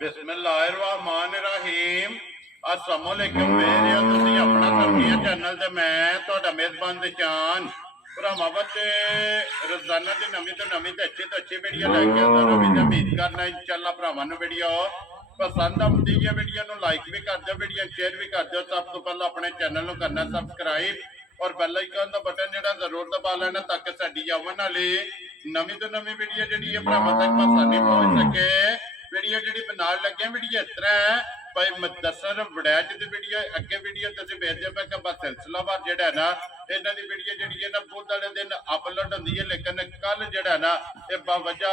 ਬਿਸਮਿल्लाहिर्रहमानिर्रहीम अस्सलाम वालेकुम मेरे ਤੁਸੀਂ ਆਪਣਾ ਸਬਜ਼ੀਆਂ ਚੈਨਲ ਤੇ ਮੈਂ ਤੁਹਾਡਾ ਮੇਜ਼ਬਾਨ ਨਿਸ਼ਾਨ ਭਰਾਵਾਂ ਬੱਚੇ ਰੋਜ਼ਾਨਾ ਦੀ ਨਵੀਂ ਤੋਂ ਨਵੀਂ ਤੇ ਅੱਛੀ ਵੀਡੀਓ ਲੈ ਕੇ ਆਉਂਦਾ ਰਵੀ ਤੇ ਉਮੀਦ ਕਰਨਾ ਇਨਸ਼ਾਅੱਲਾ ਭਰਾਵਾਂ ਨੂੰ ਵੀਡੀਓ ਪਸੰਦ ਆਉਂਦੀ ਹੈ ਵੀਡੀਓ ਨੂੰ ਲਾਈਕ ਵੀ ਕਰ ਦਿਓ ਵੀਡੀਓ ਸ਼ੇਅਰ ਵੀ ਕਰ ਦਿਓ ਸਭ ਤੋਂ ਪਹਿਲਾਂ ਆਪਣੇ ਚੈਨਲ ਨੂੰ ਕਰਨਾ ਸਬਸਕ੍ਰਾਈਬ और बैल आइकन का बटन जो जरूर दबा लेना ताकि साडी आवन वाली नवीं तो नवीं वीडियो जी भरावां तक आसानी पहुंच सके। वीडियो जी बनाने लगे वीडियो इस तरह है भाई मुदस्सर वड़ैच की वीडियो अगे वीडियो तुम वेखते पे कि सिलसिलावार जो ना इन्हों की वीडियो जी ना बुध वाले दिन अपलोड होती है लेकिन कल जो ना ये बावजह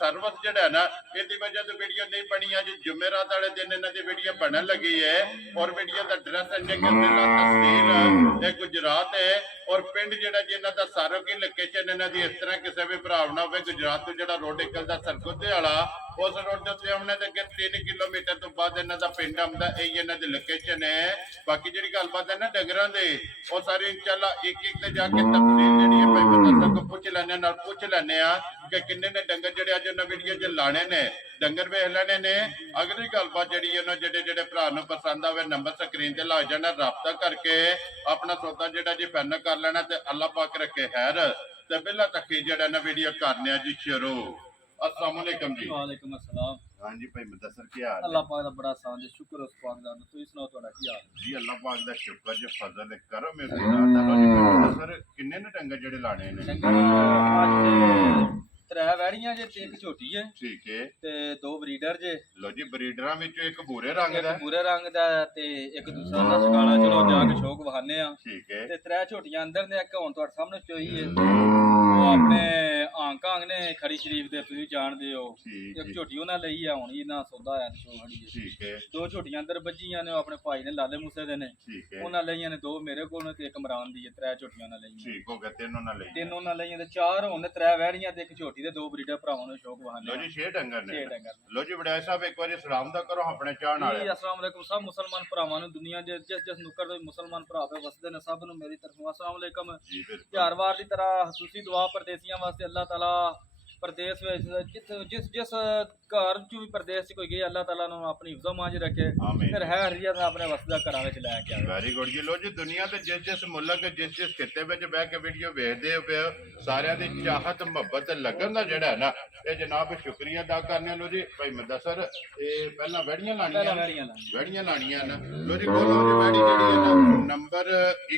सर्विस जो ना इसकी वजह से वीडियो नहीं बनी अज जुमेरात वाले दिन इन्हों की वीडियो बनने लगी है और वीडियो का एड्रैस तहसील गुजरात है और पिंड जो जी इन्हों का सारो की लोकेशन इन्हों की इस तरह किसी भी भरा ना हो गुजरात तो जो रोड निकलता सरगुदे वाला उस रोड के उत्ते आने अगे 3 किलोमीटर तो बाद इन्हों का पिंड आंदा यही इन्हों की लोकेशन है। बाकी जी गलबात है ना डंगरां दी वो सारी इंशाअल्लाह एक एक जाके तफसील जी भाई बंदा को पूछ लैने कि किन्ने ने डंगर जो अज उन्हें वीडियो च लाने ने डंगर वेख लेने ने। अगली गलबात जी जेडे भरा पसंद आवे नंबर स्क्रीन से लग जाना रबता करके अपना सौदा जो जी फाइनल कर लेना तो अल्लाह पाक रखे खैर तो बिला तक जो ना वीडियो करने जी शुरू। अस्सलाम वालेकुम जी। वालेकुम अस्सलाम। हाँ जी भाई मुदस्सर क्या हाल है? अल्लाह पाक दा बड़ा आसान है शुक्र उस पाक दा तुसी सुनाओ ਤੁਹਾਡਾ ਕੀ ਹਾਲ ਹੈ? जी अल्लाह पाक दा शुक्र जी फजल करो मेरे मुदस्सर किन्ने ने डंगर जेडे लाने ने? ਡੰਗਰ ਅੱਜ त्रै वैड़ियां जे ते एक छोटी है ठीक है ते दो ब्रीडर जे लो जी ब्रीडरां विचों एक भूरे रंग एक दा भूरे रंग दा ते एक दूसरा दा सकाला चलो जाके शौक वहाने आ ठीक है ते त्रै छोटियां अंदर ने एक हुन ਤੁਹਾਡੇ ਸਾਹਮਣੇ ਚੋਈ है वो अपने आंकांग ने खड़ी शरीफ दे तुसी जानदे हो एक झोटी उन्हां लई है हुन इना सौदा है शो खड़ी है ठीक है दो छोटियां अंदर बज्जियां ने अपने भाई ने लाले मूसे दे ने ठीक है उन्हां लईयां ने दो मेरे कोल ने ते एक इमरान दी है त्रै छोटियां उन्हां लईयां ठीक हो गया तीनों ना ले तीन उन्हां लईयां ते चार हुन त्रै वैड़ियां ते एक छोटी ते दो ब्रीडर भरावां ਨੂੰ ਸ਼ੌਕ ਵਹਾਨੇ लो जी 6 डंगर ने छे डंगर लो जी वड़ैच साहब एक बार सलाम दा करो अपने चाहण वाले। जी अस्सलाम वालेकुम सब मुसलमान ਭਰਾਵਾਂ ਨੂੰ ਦੁਨੀਆ ਦੇ ਜਿਸ ਨੁਕਰ ਦੇ ਮੁਸਲਮਾਨ ਭਰਾ ਪੇ ਵਸਦੇ ਨੇ ਸਭ ਨੂੰ ਮੇਰੀ ਤਰਫੋਂ अस्सलाम वालेकुम। जी बिल्कुल ਤਿਉਹਾਰ ਵਾਰ ਦੀ ਤਰ੍ਹਾਂ ਖਸੂਸੀ ਦੁਆ ਪਰਦੇਸੀਆਂ ਵਾਸਤੇ ਅੱਲਾਹ ਤਾਲਾ ਪ੍ਰਦੇਸ਼ ਵਿੱਚ ਜਿਸ ਘਰ ਚ ਵੀ ਪ੍ਰਦੇਸ਼ ਚ ਕੋਈ ਗਿਆ ਅੱਲਾਹ ਤਾਲਾ ਨੂੰ ਆਪਣੀ ਹਿਫਜ਼ੋ ਮਾਂਜ ਰੱਖੇ आमीन ਫਿਰ ਹੈ ਹਰੀਅਤ ਆਪਣੇ ਵਸਦਾ ਘਰਾਂ ਵਿੱਚ ਲੈ ਕੇ ਆਵੇ। ਵੈਰੀ ਗੁੱਡ ਜੀ। ਲੋ ਜੀ ਦੁਨੀਆ ਦੇ ਜਿਸ ਮੁਲਕ ਜਿਸ ਖਿੱਤੇ ਵਿੱਚ ਬਹਿ ਕੇ ਵੀਡੀਓ ਵੇਖਦੇ ਹੋ ਸਾਰਿਆਂ ਦੀ ਚਾਹਤ ਮੁਹੱਬਤ ਲੱਗਣ ਦਾ ਜਿਹੜਾ ਨਾ ਇਹ ਜਨਾਬ ਸ਼ੁਕਰੀਆ ਅਦਾ ਕਰਨੇ। ਲੋ ਜੀ ਭਾਈ ਮੁਦੱਸਰ ਇਹ ਪਹਿਲਾਂ ਵੈੜੀਆਂ ਲਾਣੀਆਂ ਨਾ ਲੋ ਜੀ ਕੋਲੋਂ ਜੀ ਵੈੜੀ ਜਿਹੜੀ ਹੈ ਨਾ ਨੰਬਰ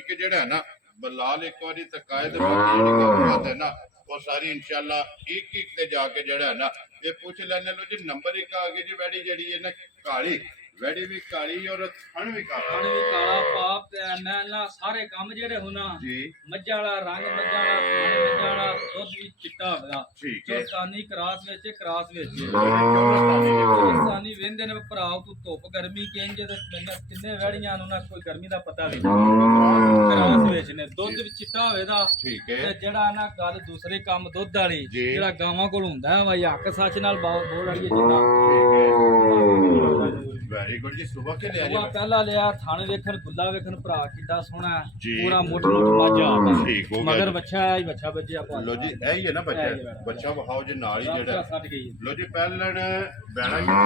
1 ਜਿਹੜਾ ਨਾ ਬਲਾਲ ਇੱਕ ਵਾਰੀ ਤਕਾਇਦ ਬਾਕੀ ਜਿਹੜੀ ਗੱਲਬਾਤ ਹੈ ਨਾ वो सारी इंशाल्लाह एक ते जाके जड़ा है ना ये पूछ लेने लो जी नंबर 1 आ गई जी वैडी जड़ी है ना काली वैडी भी काली और थन भी काला पाप ते मैं ना सारे काम जेड़े होना जी मज्जा वाला रंग मज्जा वाला दुध भी चिट्टा होगा ठीक है चौस्तानी क्रास विच वेंदे ने भराओ तू धुप गर्मी केंज ते किन्ने वैड़ियां नु ना कोई गर्मी दा पता नहीं क्रास विच ने दुध भी चिट्टा होवेदा ठीक है ते जेड़ा ना गल दूसरे काम दुध वाली जेड़ा गावां कोल हुंदा है वा हक सच नाल बोल वाली जिन्ना वेरी गुड जी। सुबह के लिया वो पहला लिया थाने वेखन गुल्ला वेखन भरा किड्डा सोहना जी पूरा मोट माजा ठीक हो गया मगर बच्चा बच्चे आपा लो जी यही है ना बच्चा बहाओ जी नाल ही जेड़ा सट गई लो जी पहलन बैणा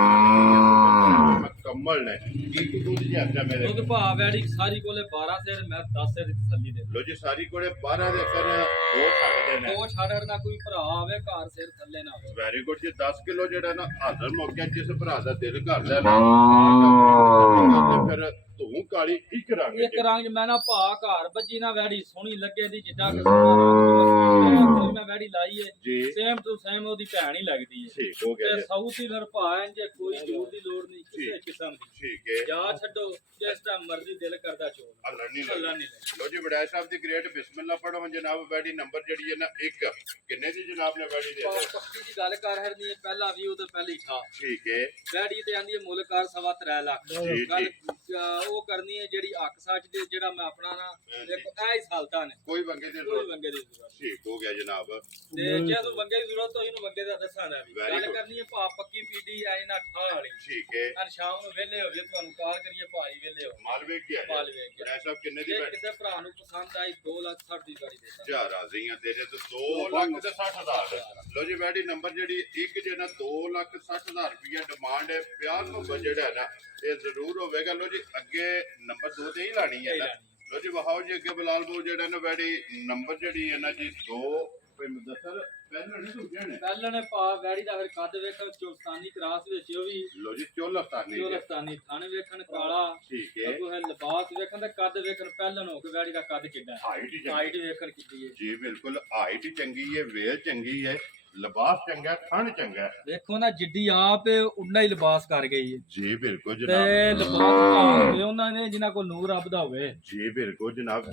मुकम्मल ने एक दूध जी आखिया मेरे दुध भा वैड़ी सारी कोले 12 सेर मैं 10 सेर तसल्ली दे लो जी सारी कोले 12 दे कर दो छड़ दे ने दो छड़ ना कोई भरा आवे घर सेर थल्ले ना आवे। वेरी गुड जी। 10 किलो जेड़ा ना हाਜ਼ਰ मौके जिस भरा दा दिल कर ले फिर तू काली एक रंग मैं ना भा घर बज्जी ना वैड़ी सोहनी लगे दी जिड्डा मैं वैड़ी लाई है जी सेम टू सेम ओदी भैन ही लगदी है ठीक हो गया साउथ ही भा जे कोई जोर दी लोड़ नहीं किसी किस्म दी ठीक है जा छड्डो जिस टाइम मर्जी दिल करदा चोल अल्लाह नहीं लो जी वड़ैच साहब दी ग्रेट बिस्मिल्लाह पढ़ो जनाब वैडी नंबर जड़ी है ना 1 किन्ने दी जनाब ने वैडी दे पक्की दी गल कर हरनी पहला भी ओदे पहले ही था ठीक है वैडी ते आंदी है मुल्कार 3.5 लाख गल ਉਹ ਕਰਨੀ ਹੈ ਜਿਹੜੀ ਹੱਕ ਸੱਚ ਦੇ ਜਿਹੜਾ ਮੈਂ ਆਪਣਾ ਨਾ ਦੇਖੋ ਇਹ ਹੀ ਸਾਲਤਾਂ ਨੇ कोई वंगे दे ਕੋਈ ਵੰਗੇ ਦੀ ਜ਼ਰੂਰਤ ठीक हो गया जनाब। ਤੇ ਜੇ ਤੂੰ ਮੰਗੇ ਦੀ ਜ਼ਰੂਰਤ ਹੋਈ ਨੂੰ ਮੰਗੇ ਦਾ ਦੱਸਾਂਗਾ ਵੀ Very ਗੱਲ good. ਕਰਨੀ ਹੈ ਭਾ ਪੱਕੀ ਪੀਡੀ ਐ ਨਾ ਠਾ ਵਾਲੀ ਠੀਕ ਹੈ ਅਨ ਸ਼ਾਮ ਨੂੰ ਵਿਹਲੇ ਹੋ ਗਏ ਤੁਹਾਨੂੰ ਕਾਲ ਕਰੀਏ ਭਾਈ ਵਿਹਲੇ ਹੋ ਮਾਲ ਵੇਖ ਕੇ ਆਇਆ ਮਾਲ ਵੇਖ ਕੇ। ਬੜਾ ਸਾਹਿਬ ਕਿੰਨੇ ਦੀ ਜੇ ਬੈਠ ਕਿਸੇ ਭਰਾ ਨੂੰ ਪਸੰਦ ਆਈ 2,60,000 ਦੀ ਗਾੜੀ ਦੇ ਦਾਂ ਜਾ ਰਾਜ਼ੀਆਂ ਤੇਰੇ ਤੋਂ 2,60,000 ਲੋ ਜੀ ਵੈਡੀ ਨੰਬਰ ਜਿਹੜੀ ਇੱਕ ਜਿਹੜਾ 2,60,000 ਰੁਪਇਆ ਡਿਮਾਂਡ ਹੈ 50 ਤੋਂ ਬਜਟ ਹੈ ਨਾ ਇਹ ਜ਼ਰੂਰ ਹੋਵੇਗਾ ਲੋ ਜੀ ਅੱਗੇ ਨੰਬਰ 2 ਤੇ ਹੀ ਲਾਣੀ ਹੈ ਨਾ ਲੋ ਜੀ ਵਹਾਓ ਜੀ ਅੱਗੇ ਬਲਾਲ ਬੋ ਜਿਹੜਾ ਨਾ ਵੈਡੀ ਨੰਬਰ ਜਿਹੜੀ ਹੈ ਨਾ ਜੀ 2 ਮੁਦੱਸਰ ਪਹਿਲਾਂ ਨਹੀਂ ਦੂਜੇ ਨੇ ਪਹਿਲਾਂ ਨੇ ਭਾ ਗਾੜੀ ਦਾ ਫਿਰ ਕੱਦ ਵੇਖਣ ਚੋਸਤਾਨੀ ਕਰਾਸ ਵਿੱਚ ਉਹ ਵੀ ਲੋ ਜੀ ਚੋਲਸਤਾਨੀ ਚੋਲਸਤਾਨੀ ਥਣ ਵੇਖਣ ਕਾਲਾ ਠੀਕ ਹੈ ਉਹ ਹੈ ਲਿਬਾਸ ਵੇਖਣ ਤੇ ਕੱਦ ਵੇਖਣ ਪਹਿਲਾਂ ਹੋ ਕੇ ਗਾੜੀ ਦਾ ਕੱਦ ਕਿੱਡਾ ਹੈ ਹਾਈਟ ਹੀ ਚੰਗੀ ਹਾਈਟ ਵੇਖਣ ਕਿੱਡੀ ਹੈ ਜੀ ਬਿਲਕੁਲ ਹਾਈਟ ਚੰਗੀ ਹੈ ਵੇਲ ਚੰਗੀ ਹੈ ਲਿਬਾਸ ਚੰਗਾ ਥਣ ਚੰਗਾ ਹੈ। ਵੇਖੋ ਨਾ ਜਿੱਡੀ ਆਪ ਉਨਾ ਹੀ ਲਿਬਾਸ ਕਰ ਗਈ ਹੈ ਜੀ ਬਿਲਕੁਲ ਤੇ ਜਨਾਬ ਲਿਬਾਸ ਭਾਵੇਂ ਉਹਨਾਂ ਨੇ ਜਿਨ੍ਹਾਂ ਕੋਲ ਨੂਰ ਰੱਬ ਦਾ ਹੋਵੇ ਜੀ ਬਿਲਕੁਲ ਜਨਾਬ